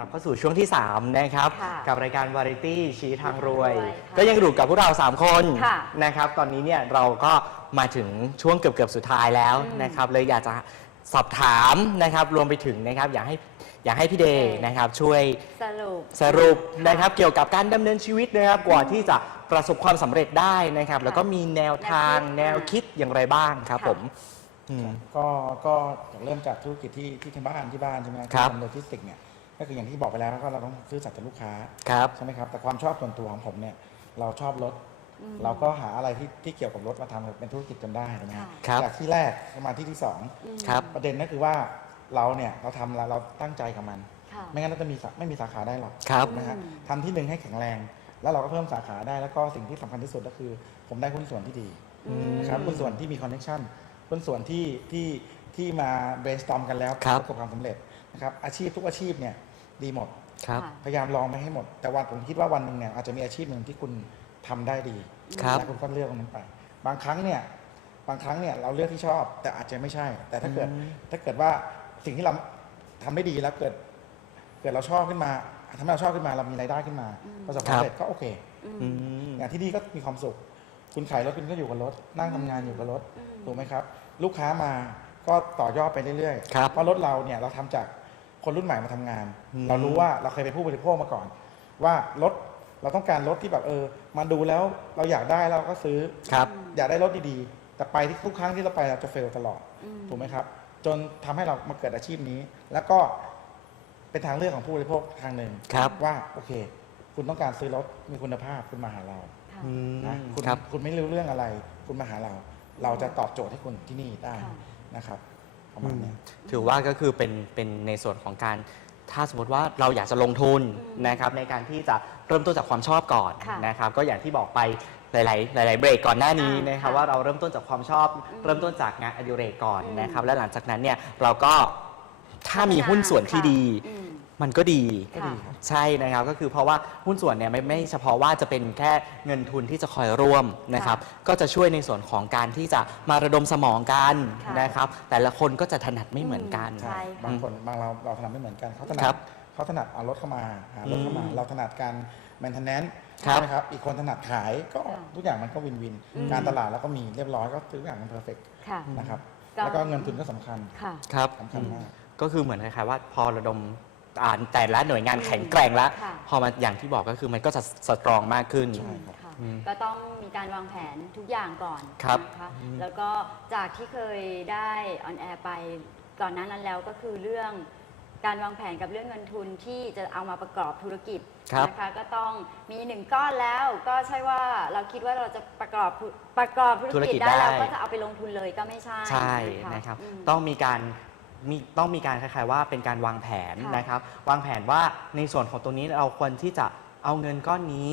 กลับเข้าสู่ช่วงที่ 3 นะครับ ค่ะกับรายการวาไรตี้ชี้ทางรวยชี้ทางรวยค่ะก็ยังอยู่กับพวกเรา 3 คนค่ะนะครับ ตอนนี้เนี่ยเราก็มาถึงช่วงเกือบๆสุดท้ายแล้วอืมนะครับเลยอยากจะสอบถามนะครับ รวมไปถึงนะครับ อยากให้อยากให้พี่เดย์เดย์ นะครับ ช่วยสรุป สรุปค่ะนะครับ เกี่ยวกับการดำเนินชีวิตนะครับ กว่าที่จะประสบความสำเร็จได้นะครับ แล้วก็มีแนวทางแนแนววคิคิดดอย่างไรบ้างครับค่ะ ผมอืม ก็ก็เริ่มจากธุรกิจที่ที่ที่บ้านที่บ้านใช่ไหมครับ ทำโลจิสติกส์เนี่ย ก็คืออย่างที่บอกไปแล้วก็เราต้องซื้อสัตย์ต่อลูกค้าครับ ใช่ไหมครับ แต่ความชอบส่วนตัวของผมเนี่ยเราชอบรถ อืม เราก็หาอะไรที่ที่เกี่ยวกับรถมาทำเป็นธุรกิจจนได้นะครัค่ะครับ จากที่แรกมาที่ที่สองอืมครับ ประเด็นก็คือว่าเราเนี่ยเราทำเราเราตั้งใจกับมัน ค่ะ ไม่งั้นเราจะมีสาไม่มีสาขาได้หรอกครับ นะฮะอืม ทำที่หนึ่งให้แข็งแรง แล้วเราก็เพิ่มสาขาได้แล้วก็สิ่งที่สำคัญที่สุดก็คือ ผมได้หุ้นส่วนที่ดี อืม นะครับหุ้นส่วนที่มีคอนเน c t ชันหุ้นส่วนที่ที่ที่มา brainstorm กันแล้วครับประสบความสำเร็จนะครับอาชีพทุกอาชีพเนี่ย ดีหมด ครับค่ะพยายามลองไม่ให้หมด แต่วันผมคิดว่าวันหนึ่งเนี่ยอาจจะมีอาชีพหนึ่งที่คุณทำได้ดีครับ แล้วคุณก็เลือกตรงนั้นไป บางครั้งเนี่ยบางครั้งเนี่ยเราเลือกที่ชอบ แต่อาจจะไม่ใช่ แต่ถ้าเกิดอืมถ้าเกิดว่าสิ่งที่เราทำได้ดีแล้วเกิด เกิดเราชอบขึ้นมาทำให้เราชอบขึ้นมาเรามีรายได้ขึ้นมาอืม ประสบความสำเร็จก็โอเค อือืมมอย่างที่นี่ก็มีความสุข คุณขายรถคุณก็อยู่กับรถ นั่งทำงานอยู่กับรถ อืม ถูกไหมครับ ลูกค้ามาก็ต่อยอดไปเรื่อยครับ เพราะรถเราเนี่ยเราทำจาก คนรุ่นใหม่มาทำงาน อืม เรารู้ว่าเราเคยเป็นผู้บริโภคมาก่อน ว่ารถเราต้องการรถที่แบบเออมาดูแล้วเราอยากได้เราก็ซื้อ ครับ อยากได้รถดีๆ แต่ไปที่ทุกครั้งที่เราไปเราจะเฟลตลอด อืม ถูกไหมครับ จนทำให้เรามาเกิดอาชีพนี้ แล้วก็เป็นทางเลือกของผู้บริโภคทางหนึ่งครับ ว่าโอเค คุณต้องการซื้อรถมีคุณภาพคุณมาหาเราค่ะ อืมนะคุณครับ คุณไม่รู้เรื่องอะไร คุณมาหาเรา เราจะตอบโจทย์ให้คุณที่นี่ได้ค่ะ นะครับ ประมาณเนี้ย ถือว่าก็คือเป็นเป็นในส่วนของการ ถ้าสมมติว่าเราอยากจะลงทุนอืมนะครับในการที่จะเริ่มต้นจากความชอบก่อนค่ะนะครับ ก็อย่างที่บอกไปหลาย ๆ หลาย ๆ เบรกก่อนหน้านี้อ่านนะครับค่ะว่าเราเริ่มต้นจากความชอบอืมเริ่มต้นจากงานอดิเรกก่อนอืมนะครับ และหลังจากนั้นเนี่ยเราก็ถ้ามีหุ้นส่วนที่ดีอืม มันก็ดีก็ดีครับ ใช่นะครับก็คือเพราะว่าหุ้นส่วนเนี่ยไม่ไม่เฉพาะว่าจะเป็นแค่เงินทุนที่จะคอยร่วมนะครับ ก็จะช่วยในส่วนของการที่จะมาระดมสมองกันค่ะ นะครับ แต่ละคนก็จะถนัดไม่เหมือนกัน ใช่ค่ะบางคนบางเราเราถนัดไม่เหมือนกันเขาถนัครัดบเขาถนัดเอารถเข้ามาหารถเข้ามา อืมเราถนัดการ maintenance ครับ ใช่ไหมครับ อีกคนถนัดขายก็ค่ะทุกอย่างมันก็วินวิน อืม การตลาดเราก็มีเรียบร้อยก็ทุกอย่างมันเพอร์เฟกค่ะ นะครับ ก็ แล้วก็เงินทุนก็สำคัญค่ะ ครับ สำคัญมาก ก็คือเหมือนคล้ายๆว่าพอระดมอ่าน แต่ละหน่วยงานแข็งแกร่งแล้ว ค่ะ พอมาอย่างที่บอกก็คือมันก็จะสตรองมากขึ้น ใช่ครับ ค่ะอืมก็ต้องมีการวางแผนทุกอย่างก่อนครับนะคะอืม แล้วก็จากที่เคยได้ออนแอร์ไปก่อนหน้านั้นแล้วก็คือเรื่องการวางแผนกับเรื่องเงินทุนที่จะเอามาประกอบธุรกิจครับนะคะก็ต้องมีหนึ่งก้อนแล้วก็ใช่ว่าเราคิดว่าเราจะประกอบธุประกอบธุรธุรกิกิจจได้ได้เราก็จะเอาไปลงทุนเลยก็ไม่ใช่ใช่นะครับ อืม ต้องมีการ มีต้องมีการคล้ายๆว่าเป็นการวางแผนค่ะ นะครับ วางแผนว่าในส่วนของตรงนี้เราควรที่จะเอาเงินก้อนนี้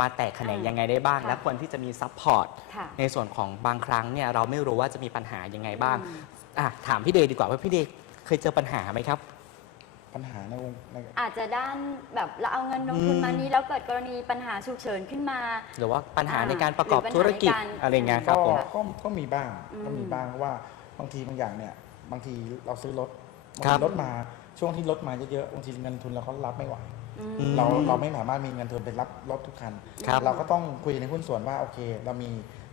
มาแตกแขนงอ่ายัยังไงได้บ้าง ค่ะ และควรที่จะมีซัพพอร์ต ค่ะ ในส่วนของบางครั้งเนี่ยเราไม่รู้ว่าจะมีปัญหายังไงบ้างอืม อะถามพี่เดย์ดีกว่าว่าพี่เดย์เคยเจอปัญหาไหมครับ ปัญหาในวงใน อาจจะด้านแบบเราเอาเงินลงทุนอืม มานี้แล้วเกิดกรณีปัญหาฉุกเฉินขึ้นมา หรือว่าปัญหาอ่าในการประกอบหรือปัญหาธุรกิจในการ อะไรเงี้ยครับก็ผม ก็ก็มีบ้างอืมก็มีบ้างเพราะว่าบางทีบางอย่างเนี่ย บางทีเราซื้อรถบางครัทีบ รถมาช่วงที่รถมาเยอะๆบางทีเงินทุนเราก็รับไม่ไหวอืมอืม เราเราไม่สามารถมีเงินทุนไปรับรถทุกคัน ครับ เราก็ต้องคุยในหุ้นส่วนว่าโอเค เรามี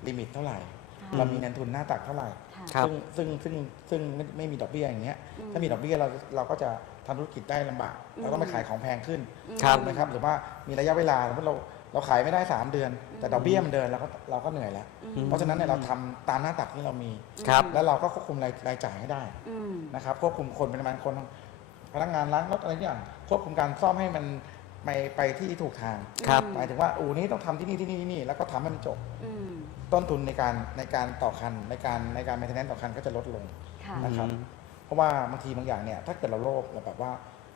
ลิมิตเท่าไหร่ ค่ะ เรามีเงินทุนหน้าตักเท่าไหร่ ค่ะ ครับ ซึ่งซึ่งซึ่งซึ่งไม่ไม่มีดอกเบี้ยอย่างเงี้ย อืมถ้ามีดอกเบี้ยเราเราก็จะทำธุรกิจได้ลำบาก อืม เราต้องไปขายของแพงขึ้นครับถูกไหมครับ หรือว่ามีระยะเวลาสมมติเรา เราขายไม่ได้ 3 เดือน แต่ดอกเบี้ยมันเดินเราก็เราก็เหนื่อยแล้ว อืม เพราะฉะนั้นเนี่ยเราทำตามหน้าตักที่เรามี ครับ แล้วเราก็ควบคุมรายรายจ่ายให้ได้อืม นะครับควบคุมคนเป็นประมาณคน พนักงานล้างรถอะไรอย่างควบคุมการซ่อมให้มันไปไปที่ถูกทางครับ หมายถึงว่าอูนี้ต้องทำที่นี่ที่นี่ที่นี่แล้วก็ทำให้มันจบ อืมต้นทุนในการในการต่อคันในการในการ maintenance ต่อคันก็จะลดลง ค่ะ นะครับอืมเพราะว่าบางทีบางอย่างเนี่ยถ้าเกิดเราโลภเราแบบว่า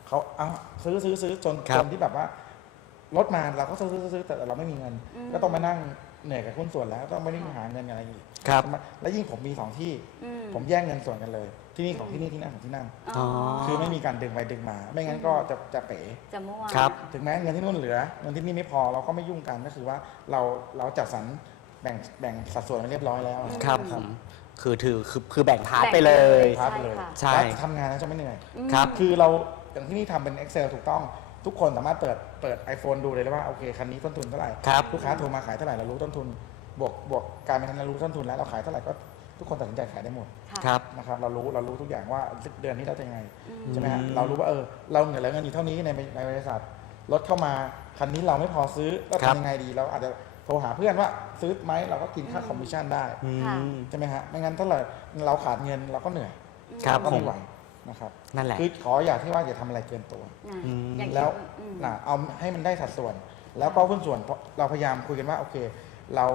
เขาเอาซื้อซื้อซื้อจนครัจบนที่แบบว่า รถมาเราก็ซื้อซื้อซื้อแต่เราไม่มีเงิน อืม ก็ต้องมานั่งเหนื่อยกับหุ้นส่วนแล้วต้องไม่ได้หาเงินอะไรอีกครับ แล้วยิ่งผมมีสองที่ อืมผมแยกเงินส่วนกันเลย ที่นี่ของที่นี่ที่นั่นของที่นั่น อ๋อ คือไม่มีการดึงไปดึงมา ไม่งั้นก็จะจะเป๋ จะมั่วครับ ถึงแม้เงินที่นู่นเหลือเงินที่นี่ไม่พอเราก็ไม่ยุ่งกันก็คือว่าเราเราจัดสรรแบ่งแบ่งสัดส่วนไว้เรียบร้อยแล้วครับนะผมคือถือคือคือแบ่งพาร์ทแบ่งไปเลยใช่ค่ะพาร์ทไปเลยใช่แล้วทำงานแล้วจะไม่เหนื่อย อืม ครับ คือเราอย่างที่นี่ทำเป็น Excel ถูกต้อง ทุกคนสามารถเปิดเปิด iPhone ดูเลยว่าโอเคคันนี้ต้นทุนเท่าไหร่ครับลูกค้าโทรมาขายเท่าไหร่เรารู้ต้นทุน บวกบวกการเป็นเรารู้ต้นทุนแล้วเราขายเท่าไหร่ก็ทุกคนตัดสินใจขายได้หมดะครับนะครับเรารู้เรารู้ทุกอย่างว่าเดือนนี้เราจะยังไงอืมใช่ไหมฮะอืมเรารู้ว่าเออเราเหลือเงินอยู่เท่านี้ในในบริษัทรถเข้ามาคันนี้เราไม่พอซื้อเราครับทำยังไงดี เราอาจจะโทรหาเพื่อนว่าซื้อไหมเราก็กินค่าคอมมิชชั่นได้อืค่ะมใช่ไหมฮะไม่งั้นถ้าเราเราขาดเงินเราก็เหนื่อยครับก็ผไม่มไหว นะครับนั่นแหละ คือขออย่าที่ว่าอย่าทำอะไรเกินตัว นะอืม อย่างที่แล้วอืม นะเอาให้มันได้สัดส่วน แล้วก็หุ้นส่วนเพราะเราพยายามคุยกันว่าโอเค เรา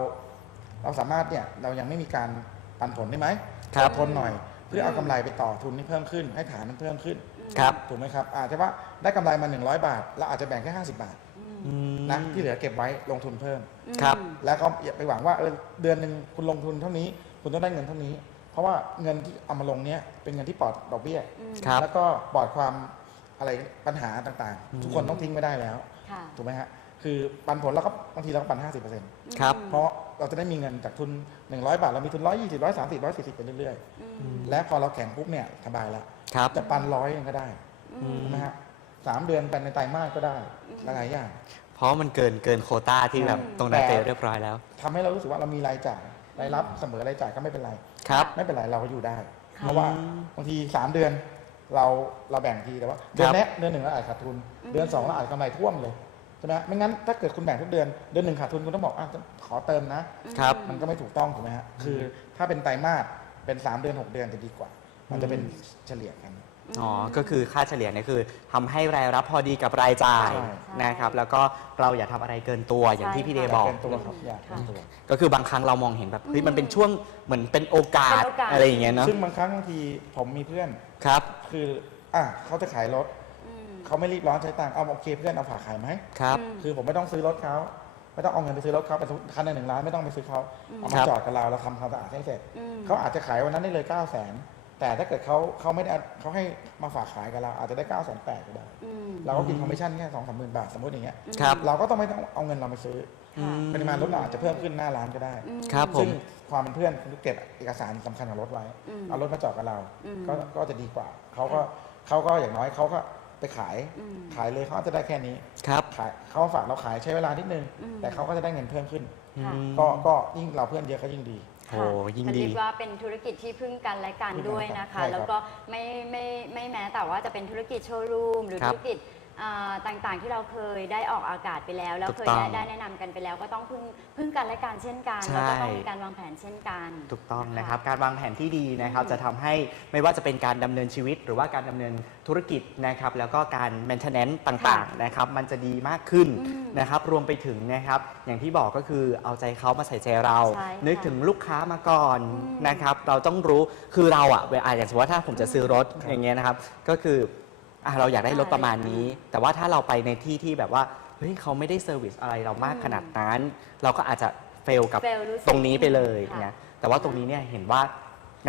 เราสามารถเนี่ยเรายังไม่มีการปันผลได้ไหมครับ อดทนหน่อย เพื่อเอากำไรไปต่อทุนให้เพิ่มขึ้น ให้ฐานมันเพิ่มขึ้นครับ ถูกไหมครับ อาจจะว่าได้กำไรมา 100 บาทเราอาจจะแบ่งแค่ 50 บาทอืม นะที่เหลือเก็บไว้ลงทุนเพิ่มครับ แล้วก็อย่าไปหวังว่าเออเดือนหนึ่งคุณลงทุนเท่านี้ คุณต้องได้เงินเท่านี้ เพราะว่าเงินที่เอามาลงเนี้ยเป็นเงินที่ปลอดดอกเบี้ยอืมครับ แล้วก็ปลอดความอะไรปัญหาต่างอืมๆทุกคนต้องทิ้งไม่ได้แล้ว ค่ะถูกไหมฮะ คือปันผลเราก็บางทีเราก็ปัน 50%เครับพราะเราจะได้มีเงินจากทุน 100 บาท เรามีทุน 120 130 140ไปเรื่อยอืมๆ และพอเราแข่งปุ๊บเนี่ยสบายละครับ จะปันร้อยยังก็ได้อืม ถูกไหมฮะสามเดือนปันในไตรมาสก็ได้อืมหลายๆอย่าง เพราะมันเกินเกินโควต้าที่แบบอืมตรงนั้นแต่ไปเรียบร้อยแล้ว ทำให้เรารู้สึกว่าเรามีรายจ่ายรายรับเสมอรายจ่ายก็ไม่เป็นไร ครับ ไม่เป็นไรเราก็อยู่ได้ค่ะเพราะว่าอืมบางที3เดือน เราเราแบ่งทีแต่ว่าเดือนเนี้ยเดือนหนึ่งเราอาจขาดทุนอืมเดือนสองเราอาจกำไรท่วมเลยใช่ไหมฮะไม่งั้นถ้าเกิดคุณแบ่งทุกเดือนเดือนหนึ่งขาดทุนคุณต้องบอกอะขอเติมนะครับ มันก็ไม่ถูกต้องถูกไหมฮะคือถ้าเป็นไตรมาสเป็น3เดือน6เดือนจะดีกว่า มันจะเป็นเฉลี่ยกัน อ๋อ ก็คือค่าเฉลี่ยเนี่ยคือทำให้รายรับพอดีกับรายจ่ายใช่ นะครับ แล้วก็เราอย่าทำอะไรเกินตัวอย่างที่พี่เดย์บอกเกินตัวครับอย่าเกินตัว ก็คือบางครั้งเรามองเห็นแบบเฮ้ยมันเป็นช่วงเหมือนเป็นโอกาสเป็นโอกาส อะไรอย่างเงี้ยเนาะซึ่งบางครั้งบางทีผมมีเพื่อน ครับคือ อะเขาจะขายรถ อืมเขาไม่รีบร้อนใช้ตังค์เอาโอเคเพื่อนเอาฝากขายไหมครับ อืม คือผมไม่ต้องซื้อรถเขาไม่ต้องเอาเงินไปซื้อรถเขาเป็นคันละหนึ่งล้านไม่ต้องไปซื้อเขาเอาครัมาบจอดกับเราเราทำความสะอาดให้เสร็จอืม เขาอาจจะขายวันนั้นได้เลย9 0 0 0 0น แต่ถ้าเกิดเขาเขาไม่ได้เขาให้มาฝากขายกับเราอาจจะได้9 9 0 0 0ก็ได้อืม เราก็กินคอมมิชชั่นแค่สองสามหมื่นบาทสมมติอย่างเงี้ยครับ เราก็ต้องไม่ต้องเอาเงินเราไปซื้อค่ะอืปริมาณรถเราอาจจะเพิ่มขึ้นหน้าร้านก็ได้ อืม ครับผซึ่ม งความเป็นเพื่อนคุณเก็บเอกสารสำคัญของรถไว้ อืมเอารถมาจอดกับเราอืม ก็ก็จะดีกว่าเขาก็เขาก็อย่างน้อยเขาก็ไปขายอืม ขายเลยเขาอาจจะได้แค่นี้ครับขายเขาฝากเราขายใช้เวลานิดนึง อืม แต่เขาก็จะได้เงินเพิ่มขึ้นค่ะอืม ก็ก็ยิ่งเราเพื่อนเยอะก็ยิ่งดี โอ้ยิ่งจะดีเรียกว่าเป็นธุรกิจที่พึ่งกันและกันพึ่งกันด้วยและกันนะคะใช่ครับแล้วก็ไม่ไม่ไม่แม้แต่ว่าจะเป็นธุรกิจโชว์รูมหรือครับธุรกิจ อ่าต่างๆที่เราเคยได้ออกอากาศไปแล้ว แล้วถูกเคยต้องได้ได้แนะนำกันไปแล้วก็ต้องพึ่งพึ่งกันและกันเช่นกัน ใช่ แล้วก็ต้องมีการวางแผนเช่นกัน ถูกต้องนะคะนะครับการวางแผนที่ดีนะครับอืมจะทำให้ไม่ว่าจะเป็นการดำเนินชีวิต หรือว่าการดำเนินธุรกิจนะครับแล้วก็การ maintenance ต่างๆนะครับมันจะดีมากขึ้นอืมนะครับรวมไปถึงนะครับอย่างที่บอกก็คือเอาใจเขามาใส่ใจเรา ใช่ค่ะนึกถึงลูกค้ามาก่อนอืมนะครับเราต้องรู้คือเราอะเวลาอย่างสมมติว่าถ้าผมจะซื้อรถครับอย่างเงี้ยนะครับก็คือ อะเราอยากได้รถประมาณนี้ แต่ว่าถ้าเราไปในที่ที่แบบว่าเฮ้ยเขาไม่ได้เซอร์วิสอะไรเรามากอืมขนาดนั้น เราก็อาจจะเฟลกับ fail รู้สึกตรงนี้ไปเลยค่ะ เนี่ยแต่ว่าตรงนี้เนี่ยเห็นว่า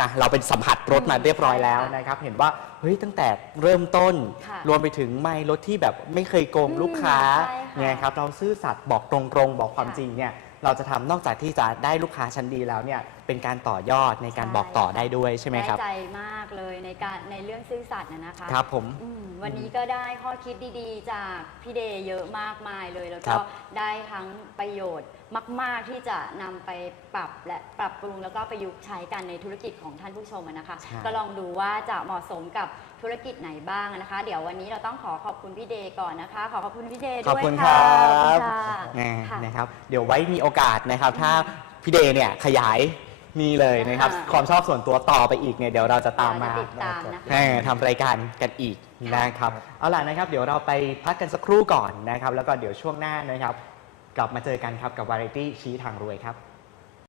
นะเราเป็นสัมผัสรถมาเรียบร้อยแล้วใช่ค่ะนะครับ เห็นว่าเฮ้ยตั้งแต่เริ่มต้น ค่ะรวมไปถึงไม่รถที่แบบไม่เคยโกงอืมลูกค้าใช่ค่ะเนี่ยครับเราซื่อสัตย์บอกตรงๆ บอกความค่ะ จริงเนี่ย เราจะทำนอกจากที่จะได้ลูกค้าชั้นดีแล้วเนี่ยเป็นการต่อยอดในการใช่ บอกต่อค่ะได้ด้วยใช่ไหมครับ ได้ใจมากเลยในการในเรื่องซื่อสัตย์นะนะคะครับผม อืมวันนี้ก็ได้ข้อคิดดีๆ จากพี่เดย์เยอะมากมายเลย แล้วครัก็บ ได้ทั้งประโยชน์มาก ๆที่จะนำไปปรับและปรับปรุงแล้วก็ประยุกต์ใช้กันในธุรกิจของท่านผู้ชมอะนะคะใช่ก็ลองดูว่าจะเหมาะสมกับ ธุรกิจไหนบ้างนะคะ เดี๋ยววันนี้เราต้องขอขอบคุณพี่เดย์ก่อนนะคะ ขอขอบคุณพี่เดย์ขอบด้วยคุณคค่ะรัขอบคุณบค่ะแน่ค่ะ นะครับ เดี๋ยวไว้มีโอกาสนะครับ ถ้าพี่เดย์เนี่ยขยายมีเลยนะครับอ่าความชอบส่วนตัวต่อไปอีกเนี่ยเดี๋ยวเราจะตามมาเรจะติดตามนะคะให้ทำรายการกันอีกนะครับเอาล่ะนะครับ เดี๋ยวเราไปพักกันสักครู่ก่อนนะครับ แล้วก็เดี๋ยวช่วงหน้านะครับ กลับมาเจอกันครับกับวาไรตี้ชี้ทางรวยครับ